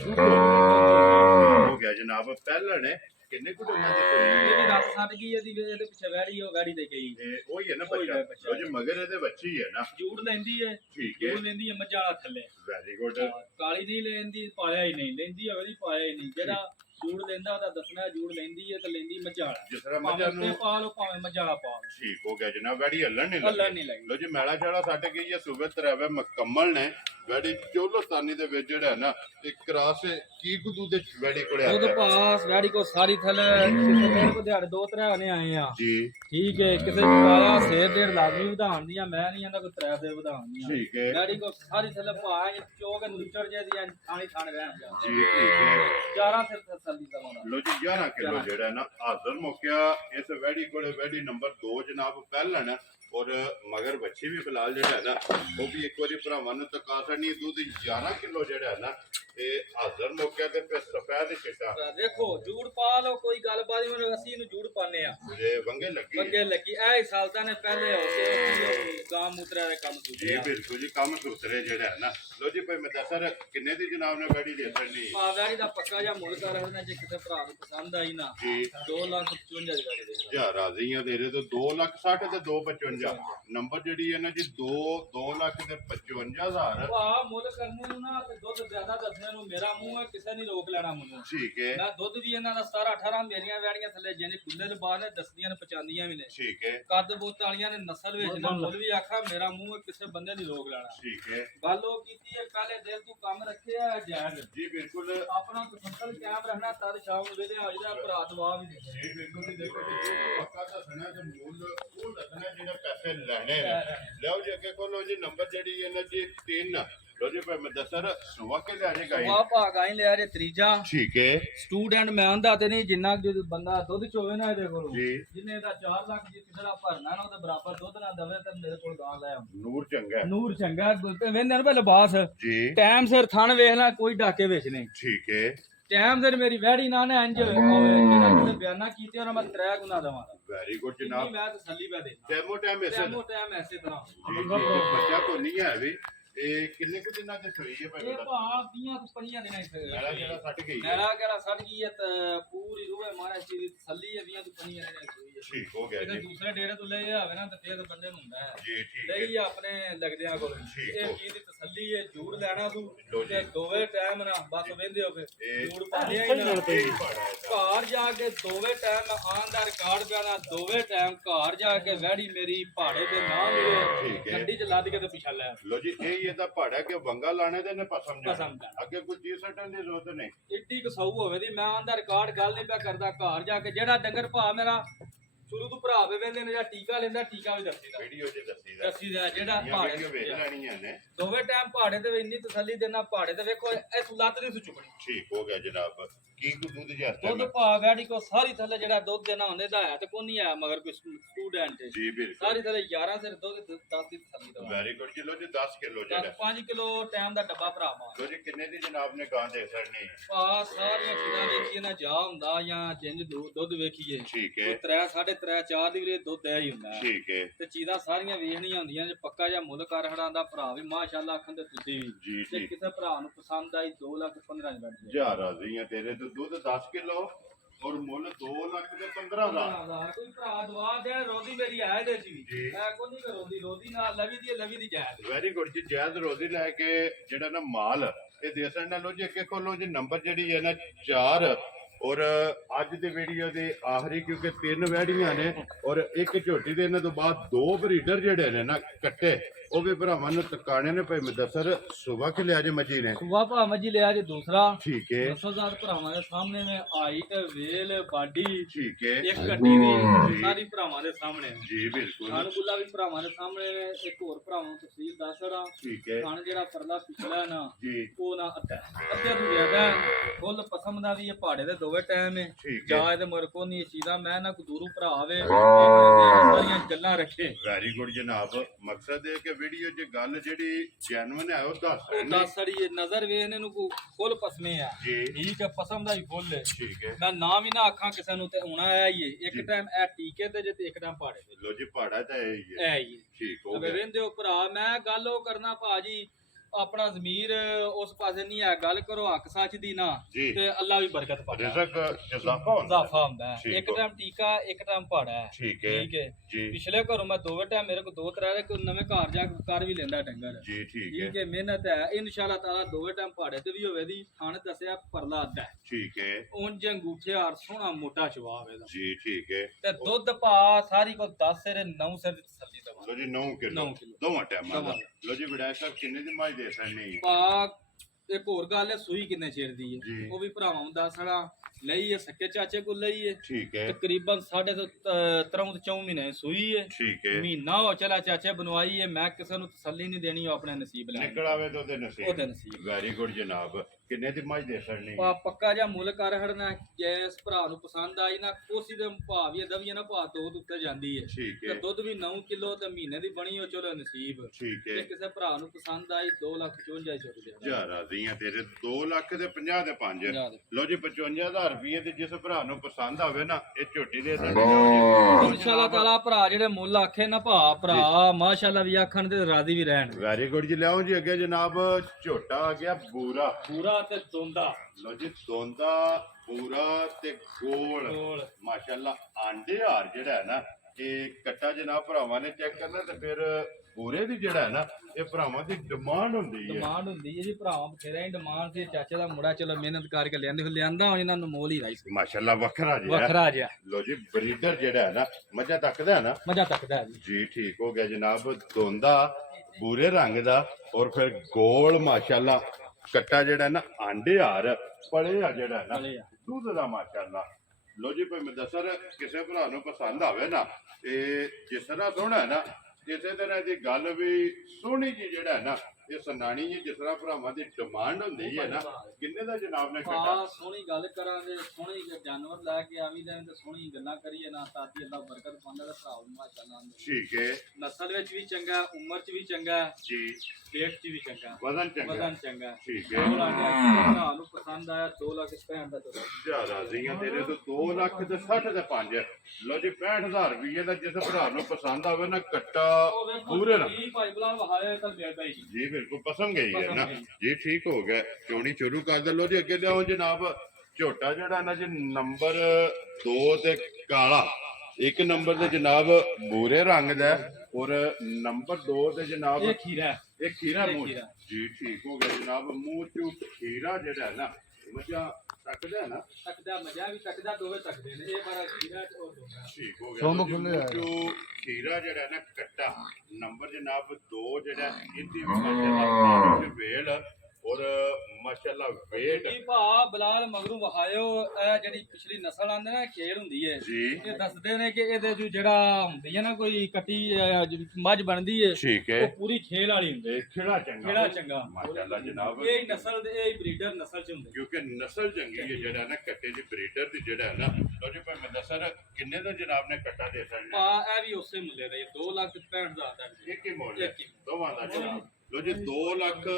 ਹੋ ਗਿਆ ਜਨਾਬ ਪਹਿਲਾਂ ਨੇ ਕਿੰਨੇ ਕੁ ਉਹਨਾਂ ਦੀ ਇਹਦੀ ਸੋਈ ਰੱਤ ਸੱਟ ਗਈ ਇਹਦੇ ਪਿੱਛੇ ਵੈੜੀ ਉਹ ਗਾੜੀ ਦੇ ਗਈ ਇਹ ਉਹੀ ਹੈ ਨਾ ਉਹੀ ਹੈ ਬੱਚਾ ਬੱਚਾ। ਉਹ ਜੀ ਮਗਰ ਇਹਦੇ ਬੱਚੀ ਹੈ ਨਾ ਜੂੜ ਲੈਂਦੀ ਹੈ ਠੀਕ ਹੈ ਜੂੜ ਲੈਂਦੀ ਹੈ ਮੱਝਾਂ ਵਾਲਾ ਥੱਲੇ ਵੈਰੀ ਗੁੱਡ ਕਾਲੀ ਨਹੀਂ ਲੈਂਦੀ ਪਾਇਆ ਹੀ ਨਹੀਂ ਲੈਂਦੀ ਹੋਵੇ ਦੀ ਪਾਇਆ ਹੀ ਨਹੀਂ ਜਿਹੜਾ ਜੂੜ ਲੈਂਦਾ ਉਹਦਾ ਦੱਸਣਾ ਜੂੜ ਲੈਂਦੀ ਹੈ ਤੇ ਲੈਂਦੀ ਮੱਝਾਂ ਵਾਲਾ ਜਿਸ ਤਰ੍ਹਾਂ ਭਾਵੇਂ ਮੱਝਾਂ ਉੱਤੇ ਨੂੰ ਪਾ ਲਓ ਭਾਵੇਂ ਮੱਝਾਂ ਵਾਲਾ ਪਾ ਲਓ ਠੀਕ ਹੋ ਗਿਆ ਜਨਾਬ ਵੈੜੀ ਹੱਲਣ ਨਹੀਂ ਹੱਲਣ ਲੱਗੀ ਨਹੀਂ ਲੱਗੀ ਲੋ ਜੀ ਮੈਲਾ ਛਾੜਾ ਛੱਡ ਗਈ ਹੈ ਸੂਬੇ ਤਰਾਵੇ ਮੁਕੰਮਲ ਨੇ ਵੈੜੀ ਚੋਲਸਤਾਨੀ ਦੇ ਵਿੱਚ ਜਿਹੜਾ ਹੈ ਨਾ ਇੱਕ ਕਰਾਸ ਕੀ ਕੁਦੂ ਦੇ ਵੈੜੀ ਕੋਲੇ ਉਹਦੇ ਆਇਆ ਪਾਸ ਗਾੜੀ ਕੋ ਸਾਰੀ ਥੱਲੇ ਕਿਸੇ ਮੇਰੇ ਕੋ ਦਿਹਾੜੇ 2-3 ਆਨੇ ਆਏ ਆ ਜੀ ਠੀਕ ਹੈ ਕਿਸੇ ਨੂੰ ਆਇਆ ਸੇਰ ਡੇਢ ਲਾਜ਼ਮੀ ਵਧਾਉਣ ਦੀਆਂ ਮੈਂ ਨਹੀਂ ਆਂਦਾ ਕੋਈ 3 ਦੇ ਵਧਾਉਣ ਦੀਆਂ ਠੀਕ ਹੈ ਗਾੜੀ ਕੋ ਸਾਰੀ ਥੱਲੇ ਪਾ ਚੋਕ ਨੁੱਚੜ ਜੇ ਦੀਆਂ ਥਾਣੀ ਥਾਣ ਰਹਿਣ ਜਾ ਜੀ ਠੀਕ ਹੈ 11 ਸਿਰ ਤਸੱਲੀ ਦਵਾਉਂਦਾ ਲੋ ਜੀ 11 ਕਿਲੋ ਜਿਹੜਾ ਹੈ ਨਾ ਹਾਜ਼ਰ ਮੁੱਕਿਆ ਇਸ ਵੈੜੀ ਕੋਲੇ ਵੈੜੀ ਨੰਬਰ 2 ਜਨਾਬ ਪਹਿਲਣ ਔਰ ਮਗਰ ਬੱਚੀ ਵੀ ਫਿਲਹਾਲ ਜਿਹੜਾ ਹੈ ਨਾ ਉਹ ਵੀ ਇੱਕ ਵਾਰੀ ਭਰਾਵਾਂ ਨੂੰ ਤਕਾ ਛੱਡਣੀ ਦੁੱਧ 11 ਕਿਲੋ ਜਿਹੜਾ ਹੈ ਨਾ ਇਹ ਹਾਜ਼ਰ ਮੁੱਕਿਆ ਤੇ ਫਿਰ ਸਫੈਦ ਚਿੱਟਾ ਦੇਖੋ ਜੂੜ ਪਾ ਲਓ ਕੋਈ ਗੱਲਬਾਤ ਨਹੀਂ ਅਸੀਂ ਇਹਨੂੰ ਜੂੜ ਪਾਣੇ ਆ ਜੇ ਵੰਗੇ ਲੱਗੀ ਅੱਗੇ ਲੱਗੀ ਇਹ ਸਾਲਤਾਂ ਨੇ ਪਹਿਲੇ ਹੋ ਕੇ ਗਾਂ ਮੂਤਰਾ ਦੇ ਕੰਮ ਜੀ ਦੂਜੇ ਬਿਲਕੁਲ ਜੀ ਕੰਮ ਸੁਥਰੇ ਜਿਹੜਾ ਹੈ ਨਾ ਲੋ ਜੀ ਭਾਈ ਮਦਸਰ ਕਿੰਨੇ ਦੀ ਜਨਾਬ ਨੇ ਵੈੜੀ ਦੇ ਛੱਡਣੀ ਪਾਵੈਰੀ ਦਾ ਪੱਕਾ ਜਾਂ ਮੁੱਲ ਕਰ ਰਹੇ ਨੇ ਜੇ ਕਿਸੇ ਭਰਾ ਨੂੰ ਪਸੰਦ ਆਈ ਨਾ ਜੀ 2,55,000 ਦੀ ਗਾੜੀ ਦੇ ਜਾ ਰਾਜ਼ੀਆਂ ਦੇ ਰਹੇ ਤੋਂ 2,60,000 ਤੇ 2,55,000 ਨੰਬਰ ਜਿਹੜੀ ਹੈ ਨਾ ਜੀ 2,55,000 ਵਾਹ ਮੁੱਲ ਕਰਨੇ ਨੂੰ ਨਾ ਤੇ ਦੁੱਧ ਜ਼ਿਆਦਾ ਦੱਸਣੇ ਨੂੰ ਮੇਰਾ ਮੂੰਹ ਹੈ ਕਿਸੇ ਨਹੀਂ ਰੋਕ ਲੈਣਾ ਮੈਨੂੰ ਠੀਕ ਹੈ ਮੈਂ ਦੁੱਧ ਵੀ ਇਹਨਾਂ ਦਾ 17-18 ਮੇਰੀਆਂ ਵੈੜੀਆਂ ਥੱਲੇ ਜਿਹਨੇ ਖੁੱਲੇ ਲਬਾਰ ਨੇ ਦੱਸਦੀਆਂ ਨੇ ਪਚਾਂਦੀਆਂ ਵੀ ਨੇ ਠੀਕ ਹੈ ਕੱਦ ਬੋਤ ਵਾਲੀਆਂ ਨੇ ਨਸਲ ਵਿੱਚ ਨਾ ਮੁੱਲ ਵੀ ਆਖਾ ਮੇਰਾ ਮੂੰਹ ਹੈ ਕਿਸੇ ਬੰਦੇ ਨਹੀਂ ਰੋਕ ਲੈਣਾ ਠੀਕ ਹੈ ਗੱਲ ਉਹ ਕੀਤੀ ਹੈ ਕਾਲੇ ਦਿਲ ਤੂੰ ਕੰਮ ਰੱਖਿਆ ਜਾਇਜ਼ ਜੀ ਬਿਲਕੁਲ ਆਪਣਾ ਤਸੱਸਲ ਕਾਇਮ ਰੱਖਣਾ ਤਦ ਸ਼ਾਮ ਨੂੰ ਵੇਲੇ ਆ ਜਿਹੜਾ ਭਰਾ ਦਵਾ ਵੀ ਦੇ ਜੀ ਬਿਲਕੁਲ ਜੀ ਦੇਖੋ ਜੀ ਜੋ ਪੱਕਾ ਦੱਸਣਾ ਤੇ ਮੁੱਲ ਉਹ ਦੱਸਣਾ ਜਿਹੜਾ ਪੈਸੇ ਲੈਣੇ ਨੇ ਲਓ ਜੀ ਅੱਗੇ ਕੋਲੋ ਜੀ ਨੰਬਰ ਜਿਹੜੀ ਹੈ ਨਾ ਜੀ 3 ਲਓ ਜੀ ਭਾਈ ਮਦਸਰ ਸੁਵਾ ਕੇ ਲੈ ਜਾਏਗਾ ਵਾਹ ਭਾਗਾ ਹੀ ਲਿਆ ਜੇ ਤੀਜਾ ਠੀਕ ਹੈ ਸਟੂਡੈਂਟ ਮੈਂ ਆਂਦਾ ਤੇ ਨਹੀਂ ਜਿੰਨਾ ਕੁ ਬੰਦਾ ਦੁੱਧ ਚੋਵੇ ਨਾ ਇਹਦੇ ਕੋਲ ਜੀ ਜਿੰਨੇ ਦਾ 4 ਲੱਖ ਜੇ ਕਿਸੇ ਦਾ ਭਰਨਾ ਨਾ ਉਹਦੇ ਬਰਾਬਰ ਦੁੱਧ ਨਾ ਦਵੇ ਤੇ ਮੇਰੇ ਕੋਲ ਗਾਂ ਲੈ ਆਉਂ ਨੂਰ ਚੰਗਾ ਹੈ। ਨੂਰ ਚੰਗਾ ਤੇ ਵੇਂਦੇ ਨੇ ਲਿਬਾਸ ਜੀ ਟਾਈਮ ਸਿਰ ਥਣ ਵੇਖ ਲੈ ਕੋਈ ਡਾਕੇ ਵਿੱਚ ਨਹੀਂ ਠੀਕ ਹੈ ਟਾਈਮ ਸਿਰ ਮੇਰੀ ਵੈੜੀ ਨਾ ਨਾ ਇੰਜ ਹੋਵੇ ਜਿਹੜਾ ਤੁਸੀਂ ਬਿਆਨਾ ਕੀਤੇ ਉਹਨਾਂ ਮੈਂ 3 ਗੁਣਾ ਦਵਾਂਗਾ ਵੈਰੀ ਗੁੱਡ ਜਿੰਨੀ ਜਨਾਬ ਮੈਂ ਤਸੱਲੀ ਪਾ ਦੇ ਟੈਮੋ ਟਾਈਮ ਐਸੇ ਟਾਈਮੋ ਟਾਈਮ ਐਸੇ ਤਰ੍ਹਾਂ ਜੀ ਜੀ ਬੱਚਾ ਕੋ ਨਹੀਂ ਹੈ ਵੀ ਇਹ ਕਿੰਨੇ ਕੁ ਦਿਨਾਂ ਦੇ ਸੋਈ ਹੈ ਭਾਈ ਇਹ ਭਾ 20 ਤੋਂ 25 ਦਿਨਾਂ ਹੀ ਮੈਲਾ ਜਿਹੜਾ ਸੱਟ ਗਈ ਹੈ। ਮੇਰਾ ਕਿਹੜਾ ਸੜ ਗਈ ਹੈ ਤੇ ਪੂਰੀ ਰੂਹੇ ਮਾਰੇ ਸੀ ਦੀ ਤਸੱਲੀ ਹੈ 20 ਤੋਂ 25 ਦਿਨਾਂ ਦੀ ਹੋਈ ਹੈ ਠੀਕ ਹੋ ਗਿਆ ਇਹਦੇ ਜੀ ਦੂਸਰੇ ਡੇਰੇ ਤੋਂ ਲੈ ਆਵੇ ਨਾ ਤੇ ਫੇਰ ਬੰਦੇ ਨੂੰ ਹੁੰਦਾ ਹੈ ਜੀ ਠੀਕ ਹੈ ਲਈ ਆਪਣੇ ਲੱਗਦਿਆਂ ਕੋਲ ਠੀਕ ਇਹ ਹੋ। ਚੀਜ਼ ਦੀ ਤਸੱਲੀ ਹੈ ਜੂੜ ਲੈਣਾ ਤੂੰ ਲਓ ਜੀ। ਤੇ ਦੋਵੇਂ ਟਾਈਮ ਨਾ ਬਸ ਵੇਂਦੇ ਹੋ ਫੇ ਇਹ ਜੂੜ ਪਾਲਿਆ ਹੀ ਨਾ ਇਹ ਬੜਾ ਹੈ ਘਰ ਜਾ ਕੇ ਦੋਵੇਂ ਟਾਈਮ ਆਨ ਦਾ ਰਿਕਾਰਡ ਪਿਆਣਾ ਦੋਵੇਂ ਟਾਈਮ ਘਰ ਜਾ ਕੇ ਵੈੜੀ ਮੇਰੀ ਪਹਾੜੇ ਤੇ ਨਾ ਮਿਲੇ ਠੀਕ ਹੈ। ਗੱਡੀ ਚ ਲੱਦ ਕੇ ਤੇ ਪਿਛਾ ਲੈ ਲੋ ਜੀ ਇਹ ਹੀ ਇਹਦਾ ਪਹਾੜਾ ਕਿ ਵੰਗਾ ਲਾਣੇ ਦੇ ਨੇ ਪਸਮ ਪਸਮ ਜਾਣਾ ਅੱਗੇ ਕੋਈ ਚੀਜ਼ ਸੱਟਣ ਦੀ ਜ਼ਰੂਰਤ ਨਹੀਂ ਇੱਡੀ ਕਸਾਊ ਹੋਵੇ ਦੀ ਮੈਂ ਆਨ ਦਾ ਰਿਕਾਰਡ ਗੱਲ ਨਹੀਂ ਪਿਆ ਕਰਦਾ ਘਰ ਜਾ ਕੇ ਜਿਹੜਾ ਡੰਗਰ ਭਾ ਮੇਰਾ ਸ਼ੁਰੂ ਤੋਂ ਭਰਾ ਵੇਂਦੇ ਨੇ ਜਾਂ ਟੀਕਾ ਲੈਂਦਾ ਟੀਕਾ ਵੀ ਦੱਸੀਦਾ ਵੀਡੀਓ 'ਚ ਦੱਸੀਦਾ ਦੱਸੀਦਾ ਜਿਹੜਾ ਵੀਡੀਓ ਪਹਾੜੇ ਵੇਖ ਤੇ ਲੈਣੀਆਂ ਨੇ ਦੋਵੇਂ ਟਾਈਮ ਪਹਾੜੇ ਤੇ ਵੀ ਇੰਨੀ ਤਸੱਲੀ ਦੇਣਾ ਪਹਾੜੇ ਤੇ ਵੇਖੋ ਇਹ ਲੱਤ ਨਹੀਂ ਚੁੱਕਣੀ ਠੀਕ ਹੋ ਗਿਆ ਜਨਾਬ ਕੀ ਕੁ ਦੁੱਧ ਜਸਤਾ ਦੁੱਧ ਭਾ ਵੈੜੀ ਕੋ ਸਾਰੀ ਥੱਲੇ ਜਿਹੜਾ ਦੁੱਧ ਦੇਣਾ ਹੁੰਦੇ ਦਾ ਹੈ ਤੇ ਕੋਈ ਨਹੀਂ ਆਇਆ ਮਗਰ ਕੋਈ ਸਟੂਡੈਂਟ ਜੀ ਬਿਲਕੁਲ ਸਾਰੀ ਥੱਲੇ 11 ਸਿਰ ਦੁੱਧ 10 ਦੀ ਤਸੱਲੀ ਦਾ ਵੈਰੀ ਗੁੱਡ ਜੀ ਲੋ ਜੀ 10 ਕਿਲੋ ਜਿਹੜਾ 5 ਕਿਲੋ ਟਾਈਮ ਦਾ ਡੱਬਾ ਭਰਾ ਮਾਰ ਲੋ ਜੀ ਕਿੰਨੇ ਦੀ ਜਨਾਬ ਨੇ ਗਾਂ ਦੇ ਸਰਨੀ ਭਾ ਸਾਰੀਆਂ ਚੀਜ਼ਾਂ ਵੇਖੀਏ ਨਾ ਜਾ ਹੁੰਦਾ ਜਾਂ ਜਿੰਜ ਦੁੱਧ ਵੇਖੀਏ ਠੀਕ ਕੋਈ ਹੈ 3 3.5 4 ਦੀ ਵੀਰੇ ਦੁੱਧ ਐ ਹੀ ਹੁੰਦਾ ਹੈ। ਠੀਕ ਹੈ ਤੇ ਚੀਜ਼ਾਂ ਸਾਰੀਆਂ ਵੇਖਣੀਆਂ ਹੁੰਦੀਆਂ ਜੇ ਪੱਕਾ ਜਾਂ ਮੁੱਲ ਕਰ ਹੜਾਂਦਾ ਭਰਾ ਵੀ ਮਾਸ਼ਾਅੱਲਾ ਆਖਣ ਤੇ ਤੁਸੀਂ ਵੀ ਜੀ ਜੇ ਠੀਕ ਕਿਸੇ ਭਰਾ ਨੂੰ ਪਸੰਦ ਆਈ 2,15,000 ਦੀ ਬਣ ਜਾ ਰਾਜ਼ੀਆਂ ਤੇਰੇ ਤੋਂ ਦੁੱਧ 10 ਕਿਲੋ ਔਰ ਮੁੱਲ 2 ਲੱਖ ਤੇ 15,000 ਕੋਈ ਭਰਾ ਦਵਾ ਦੇ ਰੋਦੀ ਮੇਰੀ ਆਏ ਦੇ ਸੀ ਜੀ। ਮੈਂ ਕੋਈ ਨਹੀਂ ਰੋਦੀ ਨਾਲ ਲਵੀ ਦੀ ਜਾਇਜ਼ ਵੈਰੀ ਗੁੱਡ ਜੀ ਜਾਇਜ਼ ਰੋਜ਼ੀ ਲੈ ਕੇ ਜਿਹੜਾ ਨਾ ਮਾਲ ਇਹ ਦੇਸਣ ਨਾਲ ਲੋ ਜੀ ਅੱਗੇ ਖੋਲੋ ਜੀ ਨੰਬਰ ਜਿਹੜੀ ਹੈ ਨਾ 4 ਔਰ ਅੱਜ ਦੀ ਵੀਡੀਓ ਦੇ ਆਖਰੀ ਕਿਉਂਕਿ 3 ਵੈੜੀਆਂ ਨੇ ਔਰ ਇੱਕ ਝੋਟੀ ਦੇ ਇਹਨਾਂ ਤੋਂ ਬਾਅਦ 2 ਬਰੀਡਰ ਜਿਹੜੇ ਨੇ ਨਾ ਕੱਟੇ ਉਹ ਵੀ ਭਰਾਵਾਂ ਨੂੰ ਟਿਕਾਣੇ ਨੇ ਭਾਈ ਮੁਦੱਸਰ ਸੁਬਾ ਕਿ ਲਿਆ ਜੇ ਮੱਜੀ ਨੇ ਸੁਬਾ ਭਾ ਮੱਜੀ ਲਿਆ ਜੇ ਦੂਸਰਾ ਠੀਕ ਹੈ ਨਸਲਜ਼ਾਤ ਭਰਾਵਾਂ ਦੇ ਸਾਹਮਣੇ ਨੇ ਹਾਈਟ ਵੇਲ ਬਾਡੀ ਠੀਕ ਹੈ ਇੱਕ ਗੱਡੀ ਦੀ ਸਾਰੀ ਭਰਾਵਾਂ ਦੇ ਸਾਹਮਣੇ ਜੀ ਬਿਲਕੁਲ ਖਾਨਪੁੱਲਾ ਵੀ ਭਰਾਵਾਂ ਦੇ ਸਾਹਮਣੇ ਨੇ ਇੱਕ ਹੋਰ ਭਰਾਵਾਂ ਨੂੰ ਤਫਸੀਲ ਦੱਸ ਰਾਂ ਠੀਕ ਹੈ ਖਾਨ ਜਿਹੜਾ ਪਰਲਾ ਪਿਛਲਾ ਨਾ ਜੀ ਉਹ ਨਾ ਅੱਧੇ ਤੋਂ ਜ਼ਿਆਦਾ ਫੁੱਲ ਪਸੰਦ ਦਾ ਵੀ ਇਹ ਪਹਾੜੇ ਦੇ ਦੋਵੇਂ ਟਾਈਮ ਹੈ ਠੀਕ ਹੈ ਜਾਂ ਇਹਦੇ ਮਰਕੋ ਨਹੀਂ ਚੀਜ਼ਾਂ ਮੈਂ ਨਾ ਕੋਈ ਦੂਰੂ ਭਰਾ ਆਵੇ ਸਾਰੀਆਂ ਗੱਲਾਂ ਰੱਖੇ ਵੈਰੀ ਗੁੱਡ ਜਨਾਬ ਮਕਸਦ ਇਹ ਕਿ ਵੀਡੀਓ 'ਚ ਗੱਲ ਜਿਹੜੀ ਜੈਨੂਇਨ ਹੈ ਉਹ ਦੱਸ ਰਹੇ ਉਹ ਨੇ ਦੱਸ ਸੜੀ ਨਜ਼ਰ ਵੇਖਨੇ ਨੂੰ ਕੋ ਫੁੱਲ ਪਸਮੇ ਆ ਜੀ ਠੀਕ ਹੈ ਪਸੰਦ ਦਾ ਵੀ ਫੁੱਲ ਹੈ ਠੀਕ ਹੈ ਮੈਂ ਨਾਮ ਹੀ ਨਾ ਆਖਾਂ ਕਿਸੇ ਨੂੰ ਤੇ ਹੋਣਾ ਆਇਆ ਹੀ ਹੈ ਇੱਕ ਟਾਈਮ ਇਹ ਟੀਕੇ ਤੇ ਜੇ ਤੇ ਇੱਕ ਟਾਈਮ ਪਹਾੜੇ ਤੇ ਲੋ ਜੀ ਪਹਾੜਾ ਤਾਂ ਇਹ ਹੀ ਹੈ ਐ ਹੀ ਠੀਕ ਹੋ ਅਗੇ ਗਿਆ ਵੇਂਦੇ ਹੋ ਭਰਾ ਮੈਂ ਗੱਲ ਉਹ ਕਰਨਾ ਭਾਜੀ ਆਪਣਾ ਜ਼ਮੀਰ ਉਸ ਪਾਸੇ ਨਹੀਂ ਹੈ ਗੱਲ ਕਰੋ ਹੱਕ ਸੱਚ ਦੀ ਨਾ ਜੀ ਤੇ ਅੱਲਾ ਵੀ ਬਰਕਤ ਪਾਵੇ ਰਿਜ਼ਕ ਜਜ਼ਾਫਾ ਹੁੰਦਾ ਇਜ਼ਾਫਾ ਹੁੰਦਾ ਹੈ ਠੀਕ ਇੱਕ ਹੋ। ਟਾਈਮ ਟੀਕਾ ਇੱਕ ਟਾਈਮ ਪਹਾੜਾ ਹੈ ਠੀਕ ਹੈ ਠੀਕ ਹੈ ਜੀ ਪਿਛਲੇ ਘਰੋਂ ਮੈਂ ਦੋਵੇਂ ਟਾਈਮ ਮੇਰੇ ਕੋਲ ਦੋ ਤਰ੍ਹਾਂ ਦੇ ਕੋਈ ਨਵੇਂ ਘਰ ਜਾ ਕੇ ਕਰ ਵੀ ਲੈਂਦਾ ਡੰਗਰ ਜੀ ਠੀਕ ਹੈ ਠੀਕ ਹੈ ਮਿਹਨਤ ਹੈ ਇਨਸ਼ਾਅੱਲਾ ਤਾਲਾ ਦੋਵੇਂ ਟਾਈਮ ਪਹਾੜੇ ਤੇ ਵੀ ਹੋਵੇ ਦੀ ਥਣ ਦੱਸਿਆ ਪਰਲਾ ਅੱਧਾ ਹੈ ਠੀਕ ਹੈ ਉਂਝ ਅੰਗੂਠੇ ਹਾਰ ਸੋਹਣਾ ਮੋਟਾ ਜਵਾਬ ਇਹਦਾ ਜੀ ਠੀਕ ਹੈ ਤੇ ਦੁੱਧ ਭਾ ਸਾਰੀ ਕੋ 10 ਸਿਰ 9 ਸਿਰ ਦੀ ਤਸੱਲੀ ਦਵਾ ਲੋ ਜੀ 9 ਕਿਲੋ 9 ਕਿਲੋ ਦੋਵਾਂ ਟਾਈਮਾਂ ਦਾ ਦੋਵਾਂ। ਲੋ ਜੀ ਵਿਡਾਇ ਸਾਹਿਬ ਕਿੰਨੇ ਦੀ ਮਾਈ ਦੇ ਸਕਣੀ ਭਾ ਇੱਕ ਹੋਰ ਗੱਲ ਹੈ ਸੂਈ ਕਿੰਨੇ ਚਿਰ ਦੀ ਹੈ ਜੀ। ਉਹ ਵੀ ਭਰਾਵਾਂ ਨੂੰ ਦੱਸਣਾ ਲਈ ਹੈ ਸੱਕੇ ਚਾਚੇ ਕੋਲ ਲਈ ਹੈ ਠੀਕ ਹੈ ਤਕਰੀਬਨ 3.5 4 ਮਹੀਨੇ ਸੂਈ ਹੈ ਠੀਕ ਹੈ ਮਹੀਨਾ ਹੋ ਚਲਾ ਚਾਚੇ ਬਣਵਾਈ ਹੈ ਮੈਂ ਕਿਸੇ ਨੂੰ ਤਸੱਲੀ ਨਹੀਂ ਦੇਣੀ ਉਹ ਆਪਣੇ ਨਸੀਬ ਲੈ ਨਿਕਲ ਆਵੇ ਤਾਂ ਉਹਦੇ ਨਸੀਬ ਉਹਦੇ ਨਸੀਬ ਵੈਰੀ ਗੁੱਡ ਜਨਾਬ ਕਿੰਨੇ ਦੀ ਮਾਈ ਦੇ ਸਕਣੀ ਪੱਕਾ ਜਿਹਾ ਮੁੱਲ ਕਰ ਹੜਨਾ ਜੈਸ ਭਰਾ ਨੂੰ ਪਸੰਦ ਆਈ ਨਾ ਕੋਸੀ ਦੇ ਭਾਅ ਵੀ ਇਹਦਾ ਵੀ ਨਾ ਭਾਅ ਤੋਂ ਉੱਤੇ ਜਾਂਦੀ ਹੈ ਠੀਕ ਤੇ ਹੈ ਦੁੱਧ ਵੀ 9 ਕਿਲੋ ਤੇ ਮਹੀਨੇ ਦੀ ਬਣੀ ਹੋ ਚਲੋ ਨਸੀਬ ਠੀਕ ਤੇ ਹੈ ਕਿਸੇ ਭਰਾ ਨੂੰ ਪਸੰਦ ਆਈ 2,54,000 ਛੋੜ ਦੇ ਜਾ ਰਾਜ਼ੀਆਂ ਤੇਰੇ 2 ਲੱਖ ਤੇ 50 ਦੇ 5 ਪੰਜਾਹ ਦੇ। ਲੋ ਜੀ 55000 ਰੁਪਏ ਤੇ ਜਿਸ ਭਰਾ ਨੂੰ ਪਸੰਦ ਆਵੇ ਨਾ ਇਹ ਝੋਟੀ ਦੇ ਇਨਸ਼ਾਅੱਲਾ ਤਾਲਾ ਭਰਾ ਜਿਹੜੇ ਮੁੱਲ ਆਖੇ ਨਾ ਭਾ ਭਰਾ ਮਾਸ਼ਾਅੱਲਾ ਵੀ ਆਖਣ ਤੇ ਰਾਜ਼ੀ ਵੀ ਰਹਿਣ ਵੈਰੀ ਗੁੱਡ ਜੀ ਲਿਆਓ ਜੀ ਅੱਗੇ ਜਨਾਬ ਝੋਟਾ ਆ ਗਿਆ ਬੂਰਾ ਪੂਰਾ ਤੇ ਦੋਂਦਾ ਲੋ ਜੀ ਦੋਂਦਾ ਬੂਰਾ ਤੇ ਗੋਲ ਕੋਲ ਮਾਸ਼ਾਅੱਲਾ ਆਂਡੇ ਹਾਰ ਜਿਹੜਾ ਹੈ ਨਾ ਇਹ ਕੱਟਾ ਜਨਾਬ ਭਰਾਵਾਂ ਨੇ ਚੈੱਕ ਕਰਨਾ ਤੇ ਫਿਰ ਬੂਰੇ ਦੀ ਜਿਹੜਾ ਹੈ ਨਾ ਇਹ ਭਰਾਵਾਂ ਦੀ ਡਿਮਾਂਡ ਹੁੰਦੀ ਹੈ ਡਿਮਾਂਡ ਹੁੰਦੀ ਹੈ ਜੀ ਭਰਾਵਾਂ ਬਥੇਰਾ ਹੀ ਡਿਮਾਂਡ ਸੀ ਚਾਚੇ ਦਾ ਮੁੰਡਾ ਚਲੋ ਮਿਹਨਤ ਕਰਕੇ ਲਿਆਂਦਾ ਹੁਣ ਇਹਨਾਂ ਨੂੰ ਮੋਲ ਹੀ ਰਾਈ ਸੀ ਮਾਸ਼ਾਅੱਲਾ ਵੱਖਰਾ ਜੀ ਹੈ ਵੱਖਰਾ ਜਿਹਾ ਲੋ ਜੀ ਬਰੀਡਰ ਜਿਹੜਾ ਹੈ ਨਾ ਮੱਝਾਂ ਤੱਕਦਾ ਹੈ ਨਾ ਮਜ਼ਾ ਤੱਕਦਾ ਹੈ ਜੀ ਜੀ ਠੀਕ ਹੋ ਗਿਆ ਜਨਾਬ ਦੋਂਦਾ ਬੂਰੇ ਰੰਗ ਦਾ ਔਰ ਫਿਰ ਗੋਲ ਮਾਸ਼ਾਅੱਲਾ ਕੱਟਾ ਜਿਹੜਾ ਨਾ ਆਂਡੇ ਹਾਰ ਪਲੇ ਆ ਜਿਹੜਾ ਨਾ ਪਲੇ ਆ। ਦੁੱਧ ਦਾ ਮਾਸ਼ਾਅੱਲਾ ਲੋ ਜੀ ਭਾਈ ਮੁਦੱਸਰ ਕਿਸੇ ਭਰਾ ਨੂੰ ਪਸੰਦ ਆਵੇ ਨਾ ਇਹ ਜਿਸ ਤਰ੍ਹਾਂ ਸੋਹਣਾ ਹੈ ਨਾ ਇਸੇ ਤਰ੍ਹਾਂ ਦੀ ਗੱਲ ਵੀ ਸੋਹਣੀ ਜੀ ਜਿਹੜਾ ਹੈ ਨਾ ਇਹ ਸਨਾਣੀ ਜੀ ਜਿਸ ਤਰ੍ਹਾਂ ਭਰਾਵਾਂ ਦੀ ਡਿਮਾਂਡ ਹੁੰਦੀ ਹੈ ਨਾ ਕਿੰਨੇ ਦਾ ਜਨਾਬ ਨੇ ਕੱਟਾ ਆ ਸੋਹਣੀ ਗੱਲ ਕਰਾਂਗੇ ਸੋਹਣੀ ਜਾਨਵਰ ਲੈ ਕੇ ਆਵੀਂ ਦੇ ਤੇ ਸੋਹਣੀ ਗੱਲਾਂ ਕਰੀਏ ਨਾ ਤਾਂ ਦੀ ਅੱਲਾ ਬਰਕਤ ਪਾਉਂਦਾ ਤੇ ਭਰਾ ਨੂੰ ਮਾਸ਼ਾਅੱਲਾ ਠੀਕ ਹੈ ਨਸਲ ਵਿੱਚ ਵੀ ਚੰਗਾ ਉਮਰ 'ਚ ਵੀ ਚੰਗਾ ਜੀ ਪੇਟ 'ਚ ਵੀ ਚੰਗਾ ਵਜ਼ਨ ਚੰਗਾ ਵਜ਼ਨ ਚੰਗਾ ਠੀਕ ਹੈ ਭਰਾ ਨੂੰ ਪਸੰਦ ਆਇਆ 2,65,000 ਦਾ ਚਲੋ ਜ਼ਿਆਦਾ ਜ਼ੀਆਂ ਤੇਰੇ ਤੋਂ 2 ਲੱਖ ਤੇ 60 ਤੇ 5 ਲੋ ਜੀ 65000 ਰੁਪਏ ਦਾ ਜਿਸ ਭਰਾ ਨੂੰ ਪਸੰਦ ਆਵੇ ਨਾ ਕੱਟਾ ਪੂਰੇ ਨਾ ਕੀ ਭਾਈ ਬਲਾ ਵਹਾਏ ਤਾਂ ਦੇਦਾ ਹੀ ਜੀ ਬਿਲਕੁਲ ਪਸੰਦ ਗਈ ਹੈ ਨਾ ਜੀ ਠੀਕ ਹੋ ਗਿਆ ਚੋਣੀ ਸ਼ੁਰੂ ਕਰ ਦੇ ਲੋ ਜੀ ਅੱਗੇ ਲਿਆਓ ਜਨਾਬ ਝੋਟਾ ਜਿਹੜਾ ਨਾ ਜੀ ਨੰਬਰ 2 ਤੇ ਕਾਲਾ ਇੱਕ ਨੰਬਰ ਤੇ ਜਨਾਬ ਬੂਰੇ ਰੰਗ ਦਾ ਔਰ ਨੰਬਰ 2 ਤੇ ਜਨਾਬ ਇਹ ਖੀਰਾ ਹੈ। ਇਹ ਖੀਰਾ ਇਹ ਮੂੰਹ ਖੀਰਾ। ਜੀ ਠੀਕ ਹੋ ਗਿਆ ਜਨਾਬ ਮੂੰਹ ਚੋਂ ਖੀਰਾ ਜਿਹੜਾ ਹੈ ਨਾ ਮੱਝਾਂ ਤੱਕਦਾ ਹੈ ਨਾ ਤੱਕਦਾ ਮਜਾ ਵੀ ਤੱਕਦਾ ਦੋਵੇਂ ਤੱਕਦੇ ਨੇ ਇਹ ਮਾਰਾ ਖੀਰਾ ਤੇ ਉਹ ਦੋਗਾ ਠੀਕ ਹੋ ਗਿਆ ਮੂੰਹ ਚੋਂ ਖੀਰਾ ਜਿਹੜਾ ਹੈ ਨਾ ਕੱਟਾ ਨੰਬਰ ਜਨਾਬ 2 ਜਿਹੜਾ ਇਹਦੀ ਮਾਸ਼ਾਅੱਲਾ ਵੇਲ ਔਰ ਮਾਸ਼ਾਅੱਲਾ ਵੇਟ ਕੀ ਭਾ ਬਲਾਲ ਮਗਰੂ ਵਹਾਇਓ ਇਹ ਜਿਹੜੀ ਪਿਛਲੀ ਨਸਲ ਆਂਦੇ ਨਾ ਖੇੜ ਹੁੰਦੀ ਹੈ ਜੀ ਇਹ ਦੱਸਦੇ ਨੇ ਕਿ ਇਹਦੇ ਜੋ ਜਿਹੜਾ ਹੁੰਦੀ ਹੈ ਨਾ ਕੋਈ ਕੱਟੀ ਜਿਹੜੀ ਮੱਝ ਬਣਦੀ ਹੈ ਠੀਕ ਹੈ ਉਹ ਪੂਰੀ ਖੇਲ ਵਾਲੀ ਹੁੰਦੀ ਹੈ ਇਹ ਖੇੜਾ ਚੰਗਾ ਖੇੜਾ ਚੰਗਾ ਮਾਸ਼ਾਅੱਲਾ ਜਨਾਬ ਇਹ ਹੀ ਨਸਲ ਦੇ ਇਹ ਬਰੀਡਰ ਨਸਲ ਚ ਹੁੰਦੇ ਕਿਉਂਕਿ ਨਸਲ ਚੰਗੀ ਹੈ ਜਿਹੜਾ ਨਾ ਕੱਟੇ ਦੀ ਬਰੀਡਰ ਦੀ ਜਿਹੜਾ ਹੈ ਨਾ ਲੋ ਜੀ ਭਾਈ ਮੈਂ ਕਿੰਨੇ ਦਾ ਜਨਾਬ ਨੇ ਕੱਟਾ ਦੇ ਸਕਦੇ ਭਾ ਇਹ ਵੀ ਉਸੇ ਮੁੱਲੇ ਦਾ 2,65,000 ਦਾ ਇੱਕ ਹੀ ਮੁੱਲ ਹੈ, ਇੱਕ ਹੀ। ਦੋਵਾਂ ਦਾ ਜਨਾਬ ਲੋ ਜੀ 2,60,000 ਤੇ